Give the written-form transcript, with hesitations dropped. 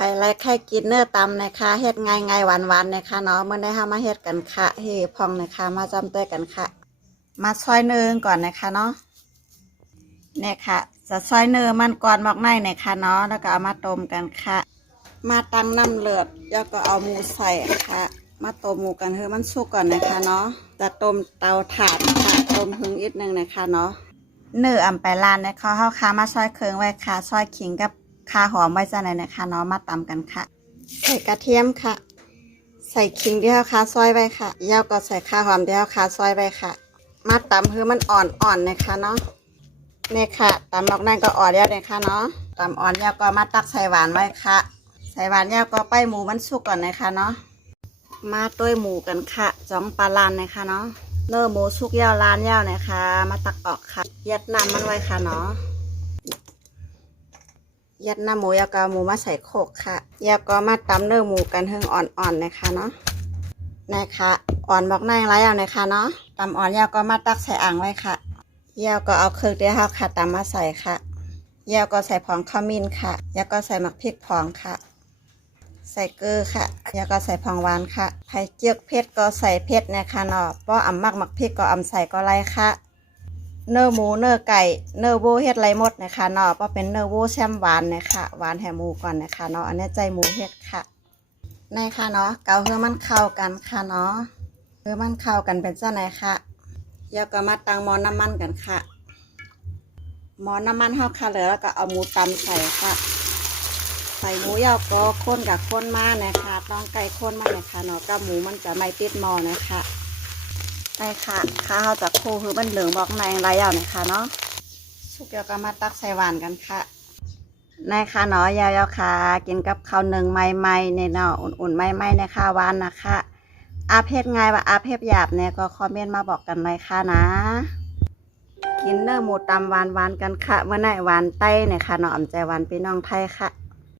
ไผ่ไรไข่กินเนื้อตำนะคะเฮ็ดง่ายหวานนะคะเนาะเมื่อได้ห้ามาเฮ็ดกันค่ะเฮ้พองนะคะมาจำเต้กันค่ะมาซอยเนื้อก่อนนะคะเนาะเนี่ยค่ะจะซอยเนื้อมันก่อนบอกในนะคะเนาะแล้วก็เอามาต้มกันค่ะมาตั้งน้ำเลือดแล้วก็เอาหมูใส่ค่ะมาต้มหมูกันให้มันสุกก่อนนะคะเนาะจะต้มเตาถ่านค่ะต้มหึงอีกนึงนะคะเนาะเนื้ออำไปร้านนะคะเฮาค่ะมาซอยเครื่องไว้ค่ะซอยขิงกับข่าหอมไว้จะไหนนะคะเนาะมาตำกันค่ะใส่กระเทียมค่ะใส่ขิงที่เฮาค่ะซอยไว้ค่ะย่าก็ใส่ข่าหอมที่เฮาค่ะซอยไว้ค่ะมาตำคือมันอ่อนนะคะเนาะนี่ค่ะตำออกนั่นก็อ่อนแล้วนะคะเนาะตำอ่อนย่าก็มาตักใส่หวานไว้ค่ะใส่หวานย่าก็ไปหมูมันสุกก่อนนะคะเนาะมาต้วยหมูกันค่ะจ้องปลาลานนะคะเนาะเนื้อหมูสุกยาวล้านยาวนะคะมาตักออกค่ะยัดน้ำมันไว้ค่ะเนาะยัดน้ำหมูยาก็หมูมาใส่โขกค่ะยาก็มาตำเนื้อหมูกันให้อ่อนๆนะคะเนาะนะคะอ่อนบอกในไรเอานะคะเนาะตำอ่อนยาก็มาตักใส่อ่างไว้ค่ะยาก็เอาเครื่องเดียวค่ะตำมาใส่ค่ะยาก็ใส่ผงขมิ้นค่ะยาก็ใส่หมักพริกผงค่ะใส่เกลือค่ะยาก็ใส่ผงหวานค่ะไผ่เจียกเผ็ดก็ใส่เผ็ดนะคะเนาะเพราะอ่ำมักหมักพริกก็อ่ำใส่ก็ไรค่ะเนื้อหมูเนื้อไก่เนื้อวัวเฮ็ดไรหมดนะคะเนาะเพราะเป็นเนื้อวัวแซมหวานนะคะหวานแห่หมูก่อนนะคะเนาะอันนี้ใจหมูเฮ็ดค่ะในค่ะเนาะเกาเพื่อมันเข้ากันค่ะเนาะเพื่อมันเข้ากันเป็นเจ้าไหนค่ะแล้วก็มาตั้งหม้อน้ำมันกันค่ะหม้อน้ำมันเฮาค่ะเลยแล้วก็เอาหมูตำใส่ค่ะใส่หมูยอก็ข้นกับข้นมานะคะต้องไก่ข้นมานะคะเนาะกับหมูมันจะไม่ติดหม้อนะคะใช่ค่ะข้าวจากคู่คือมันเหลืองบอกในไรอย่างนะคะเนาะสุกเกี่ยวกับมาตักใส่หวานกันค่ะในค่ะเนาะยาวๆค่ะกินกับข้าวหนึ่งใหม่ๆเนี่ยเนาะอุ่นๆใหม่ๆในค่ะหวานนะคะอาเพศไงว่าอาเพศหยาบเนี่ยก็คอมเมนต์มาบอกกันเลยค่ะนะกินเนื้อหมูตำหวานกันค่ะเมื่อไหร่หวานไต้เนี่ยค่ะเนาะอ่ำใจหวานพี่น้องไทยค่ะ